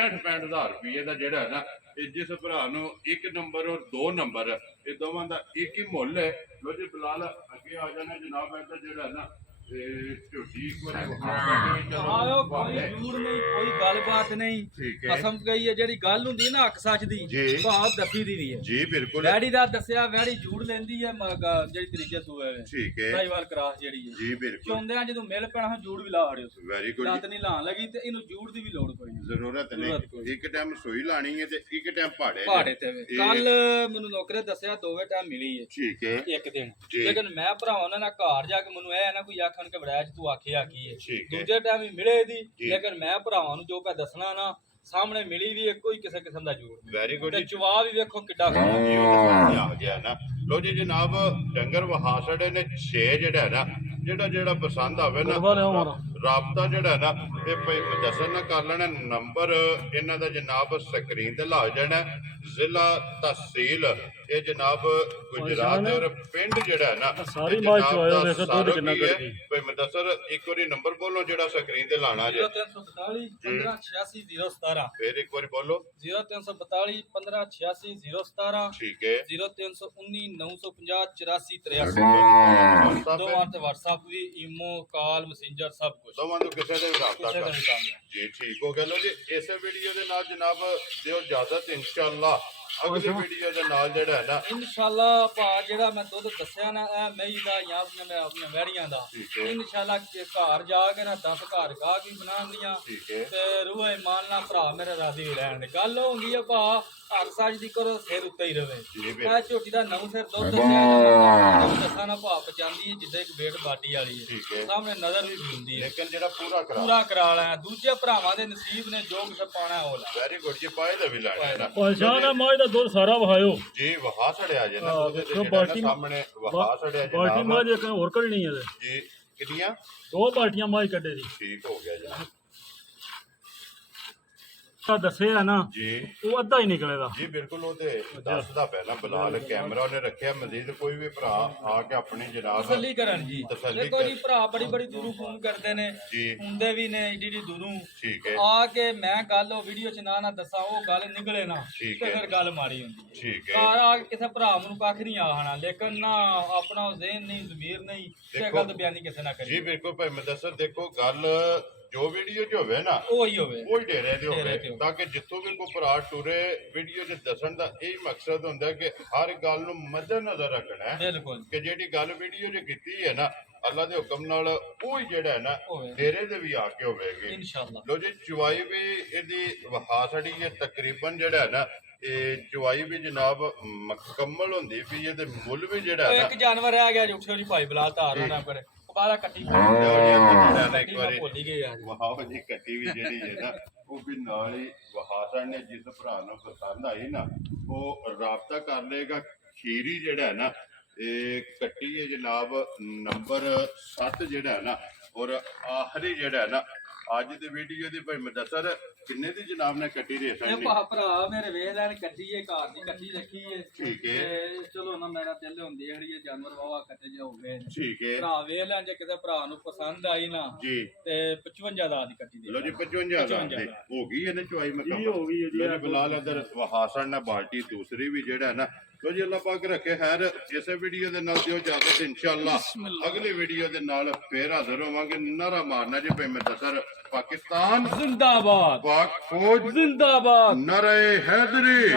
65,000 ਰੁਪਏ ਦਾ ਜਿਹੜਾ ਹੈ ਨਾ ਇਹ ਜਿਸ ਭਰਾ ਨੂੰ ਇੱਕ ਨੰਬਰ ਔਰ 2 ਨੰਬਰ ਇਹ ਦੋਵਾਂ ਦਾ ਇੱਕ ਹੀ ਮੁੱਲ ਹੈ ਲੋ ਜੀ ਬਲਾਲ ਅੱਗੇ ਆ ਜਾਣਾ ਜਨਾਬ ਇਹਦਾ ਜਿਹੜਾ ਹੈ ਨਾ ਤੇ ਝੋਟੀ ਇੱਕ ਵਾਰੀ ਵਿਖਾ ਦਿਓ, ਆਇਓ, ਚਲੋ ਕੋਈ ਜੂੜ ਨਹੀਂ, ਕੋਈ ਗੱਲਬਾਤ ਨਹੀਂ। ਠੀਕ ਹੈ ਕਸਮ ਕਹੀ ਹੈ, ਜਿਹੜੀ ਗੱਲ ਹੁੰਦੀ ਹੈ ਨਾ ਹੱਕ ਸੱਚ ਦੀ, ਜੀ। ਭਾਵ ਦੱਸੀ ਦੀ ਵੀ ਹੈ। ਜੀ ਬਿਲਕੁਲ ਵੈੜੀ ਦਾ ਦੱਸਿਆ, ਵੈੜੀ ਜੂੜ ਲੈਂਦੀ ਹੈ ਜਿਹੜੀ ਤਰੀਕੇ ਸੂਏ ਵੇ ਠੀਕ ਹੈ ਸਾਈਵਾਲ ਕਰਾਸ ਜਿਹੜੀ ਹੈ। ਜੀ ਬਿਲਕੁਲ ਚੋਂਦਿਆਂ ਜਦੋਂ ਮਿਲ ਪੈਣਾ ਜੂੜ ਵੀ ਲਾ ਹੜਿਓ, ਵੈਰੀ ਗੁੱਡ ਲੱਤ ਨਹੀਂ ਲਾਣ ਲੱਗੀ ਤੇ ਇਹਨੂੰ ਜੂੜ ਦੀ ਵੀ ਲੋੜ ਕੋਈ ਨਹੀਂ। ਜ਼ਰੂਰਤ ਜ਼ਰੂਰਤ ਕੋਈ ਨਹੀਂ ਇੱਕ ਟਾਈਮ ਸੂਈ ਲਾਣੀ ਹੈ ਤੇ ਇੱਕ ਟਾਈਮ ਪਹਾੜੇ ਪਹਾੜੇ ਤੇ ਇਹ- ਕੱਲ ਮੈਨੂੰ ਨੌਕਰੇ ਦੱਸਿਆ ਦੋਵੇਂ ਟਾਈਮ ਮਿਲੀ ਹੈ ਠੀਕ ਹੈ ਇੱਕ ਦਿਨ। ਜੀ। ਲੇਕਿਨ ਮੈਂ ਭਰਾਵਾਂ ਉਹਨਾਂ ਨਾਲ ਘਰ ਜਾ ਕੇ ਮੈਨੂੰ ਇਹ ਨਾ ਕੋਈ ਆਖਣ ਕੇ ਬੜਾਇਆ ਤੂੰ ਆਖਿਆ ਕੀ ਹੈ। ਠੀਕ ਹੈ ਦੂਜੇ ਟਾਈਮ ਹੀ ਮਿਲੇ ਇਹਦੀ, ਜੀ। ਲੇਕਿਨ ਮੈਂ ਭਰਾਵਾਂ ਨੂੰ ਜੋ ਮੈਂ ਦੱਸਣਾ ਨਾ ਸਾਹਮਣੇ ਮਿਲੀ ਵੀ ਇੱਕੋ ਹੀ ਕਿਸੇ ਕਿਸਮ ਦਾ ਜੂੜ ਨਹੀਂ। ਵੈਰੀ ਗੁੱਡ ਤੇ ਚਵਾ ਵੀ ਵੇਖੋ ਕਿੱਡਾ ਸੋਹਣਾ। ਜੀ ਉਹ ਤਾਂ ਸਾਹਮਣੇ ਆ ਗਿਆ ਨਾ। ਲੋ ਜੀ ਜਨਾਬ ਡੰਗਰ ਵਹਾ ਛੜੇ ਨੇ 6 ਜਿਹੜਾ ਹੈ ਨਾ ਜਿਹੜਾ ਪਸੰਦ ਆਵੇ ਨਾ ਰਾਬਤਾ ਜਿਹੜਾ ਨਾ ਇਹ ਭਾਈ ਮੁਦੱਸਰ ਨਾਲ ਕਰ ਲੈਣਾ। ਨੰਬਰ ਇਹਨਾਂ ਦਾ ਜਨਾਬ ਸਕਰੀਨ ਤੇ ਲਾ ਜਾਣਾ। ਜ਼ਿਲ੍ਹਾ ਤਹਿਸੀਲ ਇਹ ਜਨਾਬ ਗੁਜਰਾਤ ਔਰ ਪਿੰਡ ਜਿਹੜਾ ਹੈ ਨਾ ਸਾਰੀ ਇਹ ਮਾਝ ਜਨਾਬ ਚਵਾਇਓ ਦਾ ਵੇਖੋ ਸਾਰੋ ਦੁੱਧ ਕਿੰਨਾ ਕੀ ਹੈ। ਕਰਦੀ। ਭਾਈ ਮੁਦੱਸਰ ਇੱਕ ਵਾਰੀ ਨੰਬਰ ਬੋਲੋ ਜਿਹੜਾ ਸਕਰੀਨ ਤੇ ਲਾਣਾ ਜੇ 0342 1586 017 ਫਿਰ ਇੱਕ ਵਾਰੀ ਬੋਲੋ 0342 1586 017 ਠੀਕ ਹੈ 0319 950 84 83 WhatsApp ਦੋ ਹੈ। ਵਾਰ ਤੇ WhatsApp ਵੀ, ਈਮੋ, ਕਾਲ, ਮੈਸੇਂਜਰ ਸਭ ਕੁਝ ਦੋਵਾਂ ਤੋਂ ਕਿਸੇ ਦਾ ਵੀ ਰਾਬਤਾ ਕਿਸੇ ਦਾ ਕਰ ਵੀ ਕੰਮ ਹੈ। ਜੀ ਠੀਕ ਹੋ ਗਿਆ। ਲੋ ਜੀ ਇਸੇ ਵੀਡੀਓ ਦੇ ਨਾਲ ਜਨਾਬ ਦਿਓ ਇਜਾਜ਼ਤ ਇਨਸ਼ਾਅੱਲਾ ਅਗਲੀ ਵੀਡੀਓ ਦੇ ਨਾਲ ਜਿਹੜਾ ਹੈ ਨਾ ਇਨਸ਼ਾਅੱਲਾ ਭਾ ਜਿਹੜਾ ਮੈਂ ਦੁੱਧ ਦੱਸਿਆ ਨਾ ਇਹ ਮਈ ਦਾ ਜਾਂ ਆਪਣੀਆਂ ਵੈੜੀਆਂ ਦਾ ਠੀਕ ਹੈ ਇਨਸ਼ਾਅੱਲਾ ਕਿ ਘਰ ਜਾ ਕੇ ਨਾ 10 ਘਰ ਗਾਹ ਵੀ ਬਣਾਉਂਦੀਆਂ ਠੀਕ ਹੈ ਤੇ ਰੂਹ ਇਮਾਨ ਨਾਲ ਭਰਾ ਮੇਰੇ ਰਾਜ਼ੀ ਵੀ ਰਹਿਣ ਦੇ। ਗੱਲ ਉਹ ਹੁੰਦੀ ਆ ਭਾ ਹੱਕ ਸਾਜ ਦੀ ਕਰੋ ਸਿਰ ਉੱਤੇ ਹੀ ਰਵੇ। ਜੀ ਇਹ ਝੋਟੀ ਦਾ ਨੌ ਸਿਰ ਦੁੱਧ ਦੱਸਿਆ ਦੱਸਾਂ ਨਾ ਭਾ ਪਚਾਂਦੀ ਹੈ ਜਿੱਦਾਂ ਇੱਕ ਵੇਟ ਬਾਡੀ ਵਾਲੀ ਹੈ। ਠੀਕ ਹੈ ਸਾਹਮਣੇ ਨਜ਼ਰ ਵੀ ਹੁੰਦੀ ਹੈ। ਲੇਕਿਨ ਜਿਹੜਾ ਪੂਰਾ ਕਰਾ ਪੂਰਾ ਕਰਾ ਲਿਆ ਦੂਜੇ ਭਰਾਵਾਂ ਦੇ ਨਸੀਬ ਨੇ ਜੋ ਕੁਛ ਪਾਣਾ ਉਹ ਲੈ। ਵੈਰੀ ਗੁੱਡ ਜੀ ਪਾਏ ਦਾ ਵੀ ਲੈਣਾ ਹੈ ਨਾ ਪਛਾਣ ਆ ਮਾਝ ਦਾ ਦੁੱਧ ਸਾਰਾ ਵਹਾਇਓ। ਜੀ ਵਹਾ ਛੜਿਆ ਜੇ ਨਾ ਹਾਂ, ਉਹਦੇ ਤੇ ਦੇਖੋ ਜਿਹੜਾ ਨਾ ਬਾਲਟੀ- ਸਾਹਮਣੇ ਵਹਾ ਛੜਿਆ ਜੇ ਬਾਲਟੀ ਨਾਮ। ਮਾਝ ਇੱਕ ਹੋਰ ਕੱਢਣੀ ਹੈ ਜੀ ਕਿੰਨੀਆਂ 2 ਬਾਲਟੀਆਂ ਮਾਝ ਕੱਢੇ ਦੀ ਠੀਕ ਹੋ ਗਿਆ ਜੀ ਤਾਂ ਦੱਸਿਆ ਨਾ ਜੀ ਉਹ ਅੱਧਾ ਹੀ ਨਿਕਲੇਗਾ। ਜੀ ਬਿਲਕੁਲ ਉਹ ਤੇ ਦੱਸਦਾ ਪਹਿਲਾਂ ਬਲਾਲ ਕੈਮਰਾ ਉਹਨੇ ਰੱਖਿਆ। ਮਜ਼ੀਦ ਕੋਈ ਵੀ ਭਰਾ ਆ ਕੇ ਆਪਣੀ ਜਨਾਬ ਤਸੱਲੀ ਕਰਨ ਜੀ। ਤਸੱਲੀ ਦੇਖੋ ਕਰ- ਜੀ ਭਰਾ ਬੜੀ ਦੂਰੋਂ ਫੋਨ ਕਰਦੇ ਨੇ, ਜੀ ਹੁੰਦੇ ਵੀ ਨੇ ਏਡੀ ਦੂਰੋਂ ਠੀਕ ਹੈ ਆ ਕੇ ਮੈਂ ਗੱਲ ਉਹ ਵੀਡੀਓ ਚ ਨਾ ਦੱਸਾਂ ਉਹ ਗੱਲ ਨਿਕਲੇ ਨਾ ਠੀਕ ਤੇ ਹੈ। ਫਿਰ ਗੱਲ ਮਾੜੀ ਹੁੰਦੀ ਹੈ। ਠੀਕ ਹੈ ਘਰ ਆ ਕੇ ਕਿਸੇ ਭਰਾ ਨੂੰ ਕੱਖ ਨਹੀਂ ਆਹਣਾ, ਲੇਕਿਨ ਨਾ ਆਪਣਾ ਜ਼ਿਹਨ ਨਹੀਂ ਜ਼ਮੀਰ ਨਹੀਂ ਤੇ ਦੇਖੋ- ਗਲਤ ਬਿਆਨੀ ਕਿਸੇ ਨਾ ਜੀ ਕਰੀ ਬਿਲਕੁਲ ਭਾਈ ਮੁਦੱਸਰ ਦੇਖੋ ਗੱਲ ਜੋ ਵੀਡੀਓ 'ਚ ਹੋਵੇ ਨਾ ਉਹ ਹੀ ਹੋਵੇ। ਉਹ ਹੀ ਡੇਰੇ ਤੇ ਡੇਰੇ ਹੋਵੇ ਤੇ ਹੋਵੇ। ਤਾਂ ਕਿ ਜਿੱਥੋਂ ਵੀ ਕੋਈ ਭਰਾ ਟੁਰੇ ਵੀਡੀਓ 'ਚ ਦੱਸਣ ਦਾ ਇਹ ਮਕਸਦ ਹੁੰਦਾ ਕਿ ਹਰ ਗੱਲ ਨੂੰ ਮੱਦੇਨਜ਼ਰ ਰੱਖਣਾ ਹੈ ਬਿਲਕੁਲ ਕਿ ਜਿਹੜੀ ਗੱਲ ਵੀਡੀਓ 'ਚ ਕੀਤੀ ਹੈ ਨਾ ਅੱਲਾ ਦੇ ਹੁਕਮ ਨਾਲ ਉਹ ਹੀ ਜਿਹੜਾ ਹੈ ਨਾ ਹੋਵੇ ਡੇਰੇ ਦੇ ਵੀ ਆ ਕੇ ਹੋਵੇਗੀ। ਇਨਸ਼ਾਅੱਲਾ। ਲੋ ਜੀ ਚੁਆਈ ਵੀ ਇਹਦੀ ਵਹਾ ਛੜੀ ਹੈ ਤਕਰੀਬਨ ਜਿਹੜਾ ਹੈ ਨਾ ਇਹ ਚੁਆਈ ਵੀ ਜਨਾਬ ਮੁਕੰਮਲ ਹੁੰਦੀ ਵੀ ਇਹਦੇ ਮੁੱਲ ਵੀ ਜਿਹੜਾ ਉਹ ਹੈ ਇੱਕ ਜਾਨਵਰ ਰਹਿ ਗਿਆ ਜੁਖਸ਼ੋ ਜੀ ਭਾਈ ਬਲਾਲ ਧਾਰ ਨਾ ਕਰੇ ਬਾਰਾ ਕੱਟੀ ਨਾ ਇੱਕ ਕੱਟੀ ਮੈਂ ਵਾਰੀ ਭੁੱਲ ਹੀ ਗਿਆ ਵਹਾਓ ਜੀ ਕੱਟੀ ਵੀ ਜਿਹੜੀ ਹੈ ਨਾ ਉਹ ਵੀ ਨਾਲ ਹੀ ਵਹਾਸਣ ਨੇ ਜਿਸ ਭਰਾ ਨੂੰ ਪਸੰਦ ਆਈ ਨਾ ਉਹ ਰਾਬਤਾ ਕਰ ਲਏਗਾ। ਖੀਰੀ ਜਿਹੜਾ ਹੈ ਨਾ ਇਹ ਕੱਟੀ ਹੈ ਜਨਾਬ ਨੰਬਰ 7 ਜਿਹੜਾ ਹੈ ਨਾ ਔਰ ਆਖਰੀ ਜਿਹੜਾ ਹੈ ਨਾ ਅੱਜ ਦੀ ਵੀਡੀਓ ਦੀ ਭਾਈ ਮੁਦੱਸਰ ਕਿੰਨੇ ਦੀ ਜਨਾਬ ਨੇ ਕੱਟੀ ਦੇ ਇਹ ਸਕਣੀ ਭਰਾ ਮੇਰੇ ਵੇਖ ਲੈਣ ਕੱਟੀ ਏ ਘਰ ਦੀ ਕੱਟੀ ਰੱਖੀ ਏ ਠੀਕ ਹੈ। ਤੇ ਚਲੋ ਨਾ ਮੇਰਾ ਦਿਲ ਹੁੰਦੀ ਹੈ ਜਿਹੜੀ ਇਹ ਜਾਨਵਰ ਵਾਵਾ ਕੱਟੇ ਜੇ ਹੋ ਗਏ ਨੇ। ਠੀਕ ਹੈ ਭਰਾ ਵੇਖ ਲੈਣ ਜੇ ਕਿਸੇ ਭਰਾ ਨੂੰ ਪਸੰਦ ਆਈ ਨਾ ਜੀ ਤੇ 55 ਦਾ ਦੀ ਕੱਟੀ ਦੇ ਲੋ ਜੀ 55,000 ਦੀ ਹੋ ਗਈ ਇਹਨੇ ਚੁਆਈ ਜੀ ਮਕਮ ਹੋ ਗਈ ਹੈ ਜੀ। ਲੋ ਜੀ ਬਲਾਲ ਅਦਰ ਵਹਾਸਣ ਨਾਲ ਬਾਲਟੀ ਦੂਸਰੀ ਵੀ ਜਿਹੜਾ ਹੈ ਨਾ ਲੋ ਜੀ ਅੱਲਾਹ ਪਾਕ ਰੱਖੇ ਖੈਰ ਇਸੇ ਵੀਡੀਓ ਦੇ ਨਾਲ ਦਿਓ ਇਜਾਜ਼ਤ ਇਨਸ਼ਾਅੱਲਾ ਅਗਲੀ ਵੀਡੀਓ ਦੇ ਨਾਲ ਫੇਰ ਹਾਜ਼ਰ ਹੋਵਾਂਗੇ। ਨਾਰਾ ਮਾਰਨਾ ਜੀ ਭਾਈ ਮੁਦੱਸਰ ਪਾਕਿਸਤਾਨ ਜ਼ਿੰਦਾਬਾਦ ਪਾਕ ਫੌਜ ਜ਼ਿੰਦਾਬਾਦ ਨਾਰੇ ਹੈਦਰੀ।